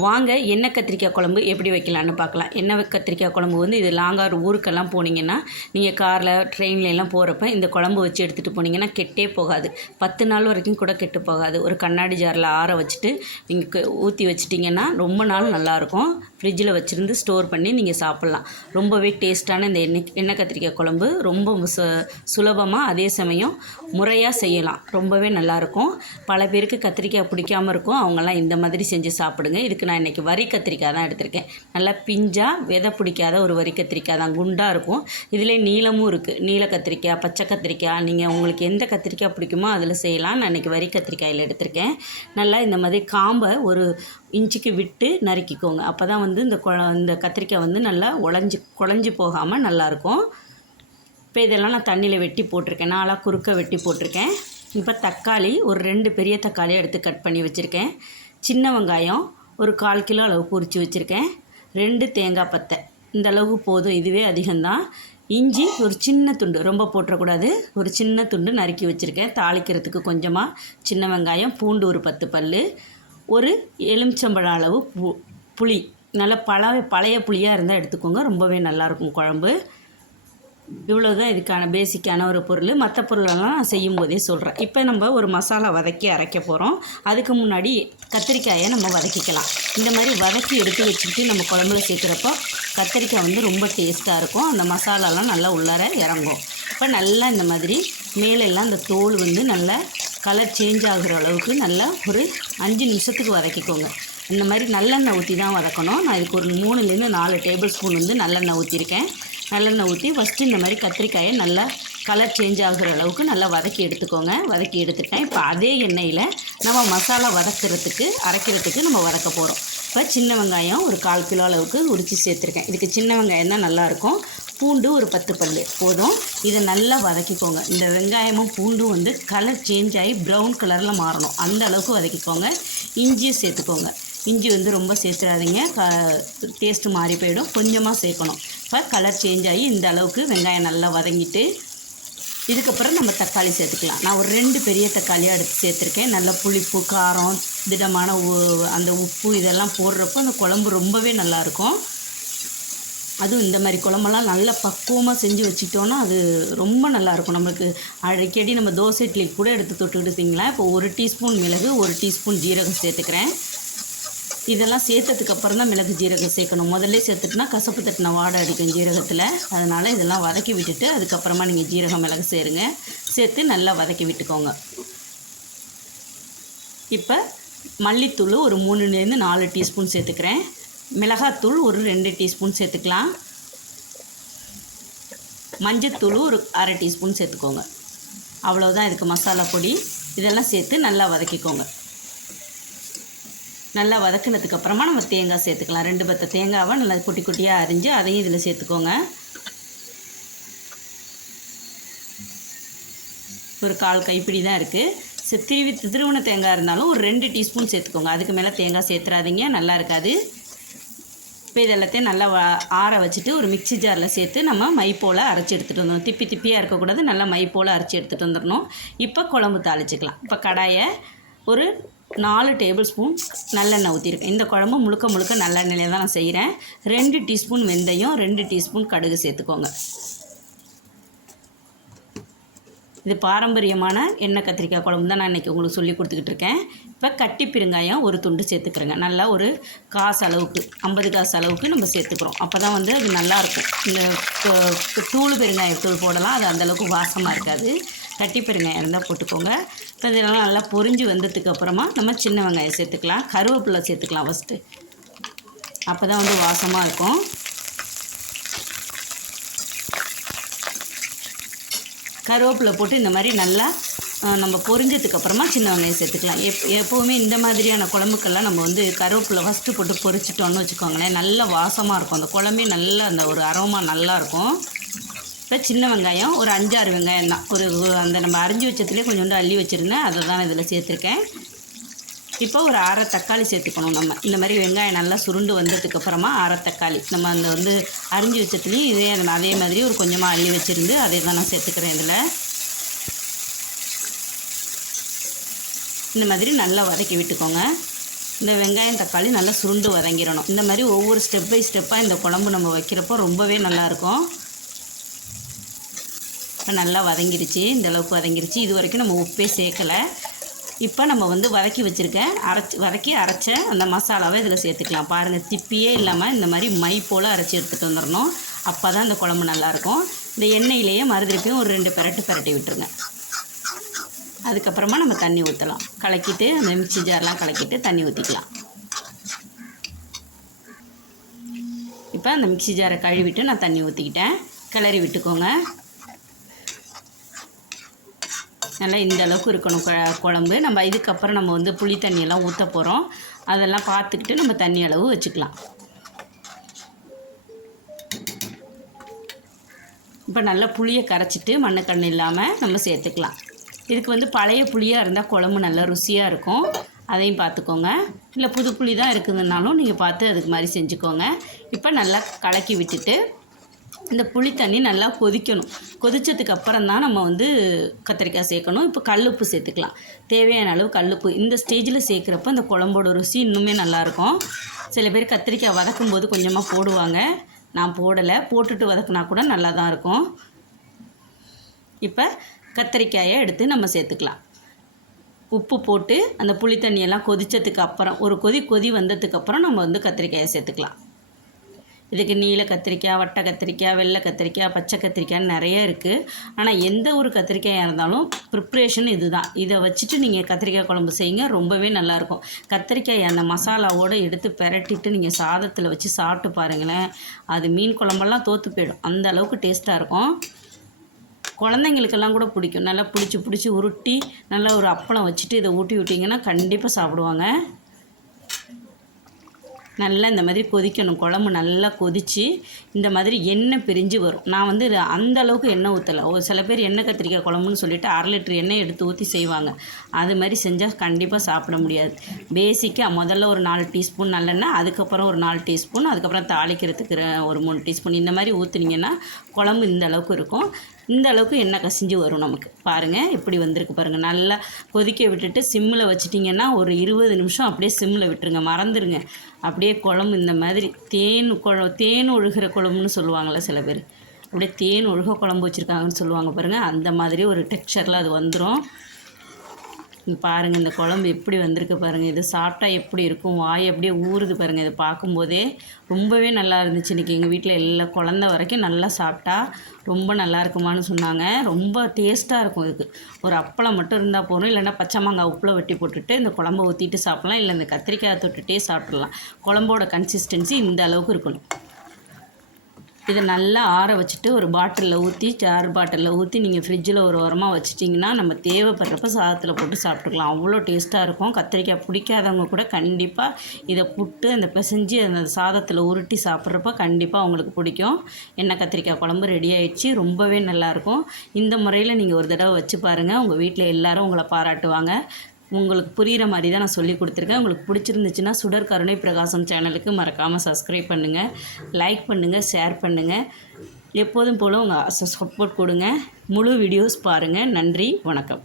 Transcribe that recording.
வாங்க எண்ணெய் கத்திரிக்காய் குழம்பு எப்படி வைக்கலான்னு பார்க்கலாம். எண்ணெய் கத்திரிக்காய் குழம்பு வந்து இது லாங்கார் ஊருக்கெல்லாம் போனீங்கன்னா நீங்கள் காரில் ட்ரெயின்ல எல்லாம் போகிறப்ப இந்த குழம்பு வச்சு எடுத்துகிட்டு போனீங்கன்னா கெட்டே போகாது. பத்து நாள் வரைக்கும் கூட கெட்டு போகாது. ஒரு கண்ணாடி ஜாரில் ஆற வச்சுட்டு நீங்கள் ஊற்றி வச்சிட்டிங்கன்னா ரொம்ப நாள் நல்லாயிருக்கும். ஃப்ரிட்ஜில் வச்சுருந்து ஸ்டோர் பண்ணி நீங்கள் சாப்பிட்லாம். ரொம்பவே டேஸ்ட்டான இந்த எண்ணெய் எண்ணெய் கத்திரிக்காய் குழம்பு ரொம்ப சு சுலபமாக அதே சமயம் முறையாக செய்யலாம். ரொம்பவே நல்லாயிருக்கும். பல பேருக்கு கத்திரிக்காய் பிடிக்காம இருக்கும். அவங்கெல்லாம் இந்த மாதிரி செஞ்சு சாப்பிடுங்க. இதுக்கு நான் இன்றைக்கி வரி கத்திரிக்காய் தான் எடுத்திருக்கேன். நல்லா பிஞ்சாக விதை பிடிக்காத ஒரு வரி கத்திரிக்காய் தான். குண்டாக இருக்கும். இதில் நீளமும் இருக்குது நீல கத்திரிக்காய் பச்சை கத்திரிக்காய் நீங்கள் உங்களுக்கு எந்த கத்திரிக்காய் பிடிக்குமோ அதில் செய்யலாம். நான் இன்றைக்கி வரி கத்திரிக்காயில் எடுத்திருக்கேன். நல்லா இந்த மாதிரி காம்பை ஒரு இன்ச்சுக்கு விட்டு நறுக்கிக்கோங்க. அப்போ தான் வந்து இந்த குழ இந்த கத்திரிக்காய் வந்து நல்லா உழஞ்சி குழஞ்சி போகாமல் நல்லாயிருக்கும் இப்போ இதெல்லாம் நான் தண்ணியில் வெட்டி போட்டிருக்கேன். நாளாக குறுக்க வெட்டி போட்டிருக்கேன். இப்போ தக்காளி ஒரு ரெண்டு பெரிய தக்காளி எடுத்து கட் பண்ணி வச்சுருக்கேன். சின்ன வெங்காயம் ஒரு கால் கிலோ அளவுக்கு உரித்து வச்சுருக்கேன். ரெண்டு தேங்காய் பத்தை. இந்த அளவுக்கு போதும். இதுவே அதிகம்தான். இஞ்சி ஒரு சின்ன துண்டு. ரொம்ப போட்டுறக்கூடாது. ஒரு சின்ன துண்டு நறுக்கி வச்சுருக்கேன். தாளிக்கிறதுக்கு கொஞ்சமாக சின்ன வெங்காயம் பூண்டு ஒரு பத்து பல் ஒரு எலுமிச்சம்பழம் அளவு பு புளி. நல்ல பழ பழைய புளியாக இருந்தால் எடுத்துக்கோங்க. ரொம்பவே நல்லாயிருக்கும் குழம்பு. இவ்வளோ தான் இதுக்கான பேசிக்கான ஒரு பொருள். மற்ற பொருளெல்லாம் நான் செய்யும் போதே சொல்கிறேன் இப்போ நம்ம ஒரு மசாலா வதக்கி அரைக்க போகிறோம் அதுக்கு முன்னாடி கத்திரிக்காயை நம்ம வதக்கிக்கலாம். இந்த மாதிரி வதக்கி எடுத்து வச்சுக்கிட்டு நம்ம குழம்புல சேர்க்குறப்போ கத்திரிக்காய் வந்து ரொம்ப டேஸ்ட்டாக இருக்கும். அந்த மசாலாலாம் நல்லா உள்ளார இறங்கும். இப்போ நல்லா இந்த மாதிரி மேலெல்லாம் அந்த தோல் வந்து நல்லா கலர் சேஞ்ச் ஆகுற அளவுக்கு நல்லா ஒரு அஞ்சு நிமிஷத்துக்கு வதக்கிக்கோங்க. இந்த மாதிரி நல்லெண்ணெய் ஊற்றி தான் வதக்கணும். நான் இதுக்கு ஒரு மூணுலேருந்து நாலு டேபிள் ஸ்பூன் வந்து நல்லெண்ணெய் ஊற்றிருக்கேன் நல்லெண்ணெய் ஊற்றி ஃபஸ்ட்டு இந்த மாதிரி கத்திரிக்காயை நல்லா கலர் சேஞ்ச் ஆகுற அளவுக்கு நல்லா வதக்கி எடுத்துக்கோங்க. வதக்கி எடுத்துட்டேன். இப்போ அதே எண்ணெயில் நம்ம மசாலா வதக்கிறதுக்கு அரைக்கிறதுக்கு நம்ம வதக்க போகிறோம் இப்போ சின்ன வெங்காயம் ஒரு கால் கிலோ அளவுக்கு உரித்து சேர்த்துருக்கேன். இதுக்கு சின்ன வெங்காயம் தான் நல்லாயிருக்கும் பூண்டு ஒரு பத்து பல் போதும். இதை நல்லா வதக்கிக்கோங்க. இந்த வெங்காயமும் பூண்டும் வந்து கலர் சேஞ்ச் ஆகி ப்ரௌன் கலரில் மாறணும். அந்த அளவுக்கு வதக்கிக்கோங்க. இஞ்சியும் சேர்த்துக்கோங்க. இஞ்சி வந்து ரொம்ப சேர்த்துடாதீங்க க டேஸ்ட்டு மாறி போயிடும். கொஞ்சமாக சேர்க்கணும். இப்போ கலர் சேஞ்ச் ஆகி இந்த அளவுக்கு வெங்காயம் நல்லா வதங்கிட்டு இதுக்கப்புறம் நம்ம தக்காளி சேர்த்துக்கலாம். நான் ஒரு ரெண்டு பெரிய தக்காளியாக எடுத்து சேர்த்துருக்கேன். நல்ல புளிப்பு காரம் திடமான உ- அந்த உப்பு இதெல்லாம் போடுறப்போ அந்த குழம்பு ரொம்பவே நல்லாயிருக்கும் அதுவும் இந்த மாதிரி குழம்பெல்லாம் நல்லா பக்குவமாக செஞ்சு வச்சுக்கிட்டோன்னா அது ரொம்ப நல்லாயிருக்கும் நம்மளுக்கு அடிக்கடி நம்ம தோசை இட்லி கூட எடுத்து தொட்டுக்கிட்டு திங்கலாம். இப்போ ஒரு டீஸ்பூன் மிளகு ஒரு டீஸ்பூன் ஜீரகம் சேர்த்துக்கிறேன். இதெல்லாம் சேர்த்ததுக்கு அப்புறம் தான் மிளகு ஜீரகம் சேர்க்கணும். முதல்ல சேர்த்துட்டுனா கசப்பு தட்டின வாடை அடிக்கும் ஜீரகத்தில். அதனால் இதெல்லாம் வதக்கி விட்டுட்டு அதுக்கப்புறமா நீங்கள் ஜீரகம் மிளகு சேருங்க. சேர்த்து நல்லா வதக்கி விட்டுக்கோங்க. இப்போ மல்லித்தூள் ஒரு மூணுலேருந்து நாலு டீஸ்பூன் சேர்த்துக்கிறேன். மிளகாத்தூள் ஒரு ரெண்டு டீஸ்பூன் சேர்த்துக்கலாம். மஞ்சத்தூள் ஒரு அரை டீஸ்பூன் சேர்த்துக்கோங்க. அவ்வளோதான் இதுக்கு மசாலா பொடி. இதெல்லாம் சேர்த்து நல்லா வதக்கிக்கோங்க. நல்லா வதக்குனதுக்கு அப்புறமா நம்ம தேங்காய் சேர்த்துக்கலாம். ரெண்டு பத்த தேங்காவை நல்லா குட்டி குட்டியாக அரிஞ்சு அதையும் இதில் சேர்த்துக்கோங்க. ஒரு கால் கைப்பிடி தான் இருக்குது திருவி திருவண தேங்காய் இருந்தாலும் ஒரு ரெண்டு டீஸ்பூன் சேர்த்துக்கோங்க. அதுக்கு மேலே தேங்காய் சேர்த்துறாதீங்க. நல்லா இருக்காது. இப்போ இது எல்லாத்தையும் நல்லா ஆற வச்சுட்டு ஒரு மிக்ஸி ஜாரில் சேர்த்து நம்ம மை போல் அரைச்சி எடுத்துகிட்டு வந்துடணும். திப்பி திப்பியாக இருக்கக்கூடாது. நல்லா மை போல் அரைச்சி எடுத்துகிட்டு வந்துடணும். இப்போ குழம்பு தாளிச்சிக்கலாம். இப்போ கடாயை ஒரு நாலு டேபிள் ஸ்பூன் நல்லெண்ணெய் ஊற்றிருக்கேன் இந்த குழம்பு முழுக்க முழுக்க நல்லெண்ணெயில் தான் நான் செய்கிறேன் ரெண்டு டீஸ்பூன் வெந்தயம் ரெண்டு டீஸ்பூன் கடுகு சேர்த்துக்கோங்க. இது பாரம்பரியமான எண்ணெய் கத்திரிக்காய் குழம்பு தான் நான் இன்றைக்கி உங்களுக்கு சொல்லி கொடுத்துக்கிட்டு இருக்கேன். இப்போ கட்டி பெருங்காயம் ஒரு துண்டு சேர்த்துக்கிறேங்க. நல்லா ஒரு காசு அளவுக்கு ஐம்பது காசு அளவுக்கு நம்ம சேர்த்துக்கிறோம். அப்போ தான் வந்து அது நல்லாயிருக்கும் இந்த தூள் பெருங்காயத்தூள் போடலாம். அது அந்தளவுக்கு வாசமாக இருக்காது. தட்டி பெருங்காயம் இருந்தால் போட்டுக்கோங்க. இப்போ இதெல்லாம் நல்லா பொரிஞ்சு வந்ததுக்கு அப்புறமா நம்ம சின்ன வெங்காயம் சேர்த்துக்கலாம். கருவேப்பிலை சேர்த்துக்கலாம் ஃபஸ்ட்டு அப்போ தான் வந்து வாசமாக இருக்கும். கருவேப்பிலை போட்டு இந்த மாதிரி நல்லா நம்ம பொரிஞ்சதுக்கு அப்புறமா சின்ன வெங்காயம் சேர்த்துக்கலாம். எப் எப்போவுமே இந்த மாதிரியான குழம்புக்கெல்லாம் நம்ம வந்து கருவேப்பிலை ஃபஸ்ட்டு போட்டு பொரிச்சிட்டோம்னு வச்சுக்கோங்களேன். நல்ல வாசமாக இருக்கும். அந்த குழம்பே நல்ல அந்த ஒரு அரோமா நல்லாயிருக்கும் இப்போ சின்ன வெங்காயம் ஒரு அஞ்சாறு வெங்காயம் தான். ஒரு அந்த நம்ம அரிஞ்சு வச்சதுலேயே கொஞ்சோண்டு அள்ளி வச்சுருந்தேன். அதை தான் இதில் சேர்த்துருக்கேன். இப்போ ஒரு அரை தக்காளி சேர்த்துக்கணும் நம்ம. இந்த மாதிரி வெங்காயம் நல்லா சுருண்டு வந்ததுக்கு அப்புறமா அரை தக்காளி. நம்ம அந்த வந்து அரிஞ்சு வச்சதுலேயும் இதே அதே மாதிரி ஒரு கொஞ்சமாக அள்ளி வச்சுருந்து அதை தான் நான் சேர்த்துக்கிறேன் இதில். இந்த மாதிரி நல்லா வதக்கி விட்டுக்கோங்க. இந்த வெங்காயம் தக்காளி நல்லா சுருண்டு வதங்கிடணும். இந்த மாதிரி ஒவ்வொரு ஸ்டெப் பை ஸ்டெப்பாக இந்த குழம்பு நம்ம வைக்கிறப்போ ரொம்பவே நல்லாயிருக்கும் நல்லா வதங்கிருச்சு இந்த அளவுக்கு வதங்கிருச்சு. இது வரைக்கும் நம்ம உப்பே சேர்க்கலை. இப்போ நம்ம வந்து வதக்கி வச்சுருக்கேன் அரைச்சி வதக்கி அரைச்ச அந்த மசாலாவை இதில் சேர்த்துக்கலாம். பாருங்கள் திப்பியே இல்லாமல் இந்த மாதிரி மை போல் அரைச்சி எடுத்துகிட்டு வந்துடணும் அப்போ தான் இந்த குழம்பு நல்லாயிருக்கும் இந்த எண்ணெயிலேயே மறுதிருப்பியும் ஒரு ரெண்டு பெரட்டு பெரட்டி விட்டுருங்க. அதுக்கப்புறமா நம்ம தண்ணி ஊற்றலாம் கலக்கிட்டு அந்த மிக்ஸி ஜார்லாம் கலக்கிட்டு தண்ணி ஊற்றிக்கலாம் இப்போ அந்த மிக்ஸி ஜாரை கழுவிட்டு நான் தண்ணி ஊற்றிக்கிட்டேன் கிளறி விட்டுக்கோங்க. நல்லா இந்த அளவுக்கு இருக்கணும். குழம்பு. நம்ம இதுக்கப்புறம் நம்ம வந்து புளி தண்ணியெல்லாம் ஊற்ற போகிறோம் அதெல்லாம் பார்த்துக்கிட்டு நம்ம தண்ணி அளவு வச்சுக்கலாம். இப்போ நல்லா புளியை கரைச்சிட்டு மண்ணக்கண்ணு இல்லாமல் நம்ம சேர்த்துக்கலாம். இதுக்கு வந்து பழைய புளியாக இருந்தால் குழம்பு நல்லா ருசியாக இருக்கும். அதையும் பார்த்துக்கோங்க இல்லை புது புளி தான் இருக்குதுன்னாலும் நீங்கள் பார்த்து அதுக்கு மாதிரி செஞ்சுக்கோங்க. இப்போ நல்லா கலக்கி விட்டுட்டு இந்த புளி தண்ணி நல்லா கொதிக்கணும். கொதித்ததுக்கு அப்புறம் தான் நம்ம வந்து கத்திரிக்காய் சேர்க்கணும். இப்போ கல்லுப்பு சேர்த்துக்கலாம். தேவையான அளவு கல்லுப்பு. இந்த ஸ்டேஜில் சேர்க்குறப்ப இந்த குழம்போட ருசி இன்னுமே நல்லாயிருக்கும் சில பேர் கத்திரிக்காய் வதக்கும் போது கொஞ்சமாக போடுவாங்க. நான் போடலை. போட்டுட்டு வதக்குனா கூட நல்லா தான் இருக்கும். இப்போ கத்திரிக்காயை எடுத்து நம்ம சேர்த்துக்கலாம். உப்பு போட்டு அந்த புளி தண்ணியெல்லாம் கொதித்ததுக்கு அப்புறம் ஒரு கொதி கொதி வந்ததுக்கப்புறம் நம்ம வந்து கத்திரிக்காயை சேர்த்துக்கலாம். இதுக்கு நீல கத்திரிக்காய் வட்டை கத்திரிக்காய் வெள்ளை கத்திரிக்காய் பச்சை கத்திரிக்காய்ன்னு நிறைய இருக்குது ஆனால் எந்த ஒரு கத்திரிக்காயாக இருந்தாலும் ப்ரிப்ரேஷன் இதுதான். இதை வச்சுட்டு நீங்கள் கத்திரிக்காய் குழம்பு செய்யுங்க ரொம்பவே நல்லாயிருக்கும். கத்திரிக்காய் அந்த மசாலாவோடு எடுத்து பெரட்டிட்டு நீங்கள் சாதத்தில் வச்சு சாப்பிட்டு பாருங்களேன். அது மீன் குழம்பெல்லாம் தோற்று போயிடும். அந்த அளவுக்கு டேஸ்ட்டாக இருக்கும். குழந்தைங்களுக்கெல்லாம் கூட பிடிக்கும். நல்லா பிடிச்சி பிடிச்சி உருட்டி நல்லா ஒரு அப்பளம் வச்சுட்டு இதை ஊட்டி விட்டிங்கன்னா கண்டிப்பாக சாப்பிடுவாங்க. நல்லா இந்த மாதிரி கொதிக்கணும். குழம்பு நல்லா கொதித்து இந்த மாதிரி எண்ணெய் பிரிஞ்சு வரும். நான் வந்து அந்த அளவுக்கு எண்ணெய் ஊற்றலை ஒரு சில பேர் எண்ணெய் கத்திரிக்காய் குழம்புன்னு சொல்லிட்டு அரை லிட்டர் எண்ணெய் எடுத்து ஊற்றி செய்வாங்க. அது மாதிரி செஞ்சால் கண்டிப்பாக சாப்பிட முடியாது. பேசிக்காக முதல்ல ஒரு நாலு டீஸ்பூன் நல்லெண்ணெய் அதுக்கப்புறம் ஒரு நாலு டீஸ்பூன் அதுக்கப்புறம் தாளிக்கிறதுக்கு ஒரு மூணு டீஸ்பூன் இந்த மாதிரி ஊற்றுனீங்கன்னா குழம்பு இந்த அளவுக்கு இருக்கும். இந்த அளவுக்கு எண்ணெய் கசிஞ்சு வரும் நமக்கு. பாருங்கள் இப்படி வந்திருக்கு பாருங்கள் நல்லா கொதிக்க விட்டுட்டு சிம்மில் வச்சிட்டிங்கன்னா ஒரு இருபது நிமிஷம் அப்படியே சிம்மில் விட்டுருங்க. மறந்துடுங்க அப்படியே குழம்பு இந்த மாதிரி தேன் குழ தேன் ஒழுகிற குழம்புன்னு சொல்லுவாங்கள்ல சில பேர். அப்படியே தேன் ஒழுக குழம்பு வச்சுருக்காங்கன்னு சொல்லுவாங்க பாருங்கள் அந்த மாதிரி ஒரு டெக்ஸ்சரில் அது வந்துடும் பாருங்கள் இந்த குழம்பு எப்படி வந்திருக்கு பாருங்கள் இது சாப்பிட்டா எப்படி இருக்கும் வாய் அப்படியே ஊறுது பாருங்கள் இது பார்க்கும்போதே ரொம்பவே நல்லா இருந்துச்சு. இன்றைக்கி எங்கள் வீட்டில் எல்லா குழந்த வரைக்கும் நல்லா சாப்பிட்டா ரொம்ப நல்லா இருக்குமான்னு சொன்னாங்க. ரொம்ப டேஸ்ட்டாக இருக்கும் இதுக்கு. ஒரு அப்பளம் மட்டும் இருந்தால் போதும் இல்லைன்னா பச்சை மாங்காய் உப்பில் வெட்டி போட்டுட்டு இந்த குழம்ப ஊற்றிட்டு சாப்பிட்லாம் இல்லை இந்த கத்திரிக்காய் தொட்டுட்டே சாப்பிட்றலாம் குழம்போட கன்சிஸ்டன்சி இந்த அளவுக்கு இருக்கணும். இதை நல்லா ஆற வச்சுட்டு ஒரு பாட்டிலில் ஊற்றி ஜார் பாட்டிலில் ஊற்றி நீங்கள் ஃப்ரிட்ஜில் ஒரு ஓரமாக வச்சிட்டிங்கன்னா நம்ம தேவைப்படுறப்ப சாதத்தில் போட்டு சாப்பிட்டுக்கலாம். அவ்வளோ டேஸ்ட்டாக இருக்கும். கத்திரிக்காய் பிடிக்காதவங்க கூட கண்டிப்பாக இதை புட்டு அந்த பிசைஞ்சு அந்த சாதத்தில் உருட்டி சாப்பிட்றப்ப கண்டிப்பாக அவங்களுக்கு பிடிக்கும். எண்ணெய் கத்திரிக்காய் குழம்பு ரெடி ஆயிடுச்சு. ரொம்பவே நல்லாயிருக்கும் இந்த முறையில் நீங்கள் ஒரு தடவை வச்சு பாருங்கள் உங்கள் வீட்டில் எல்லோரும் உங்களை பாராட்டுவாங்க. உங்களுக்கு புரிகிற மாதிரி தான் நான் சொல்லி கொடுத்துருக்கேன். உங்களுக்கு பிடிச்சிருந்துச்சுன்னா சுடர் கருணை பிரகாசம் சேனலுக்கு மறக்காமல் சப்ஸ்கிரைப் பண்ணுங்கள் லைக் பண்ணுங்கள் ஷேர் பண்ணுங்கள் எப்போதும் போல் உங்கள் சப்போர்ட் கொடுங்க. முழு வீடியோஸ் பாருங்கள் நன்றி வணக்கம்.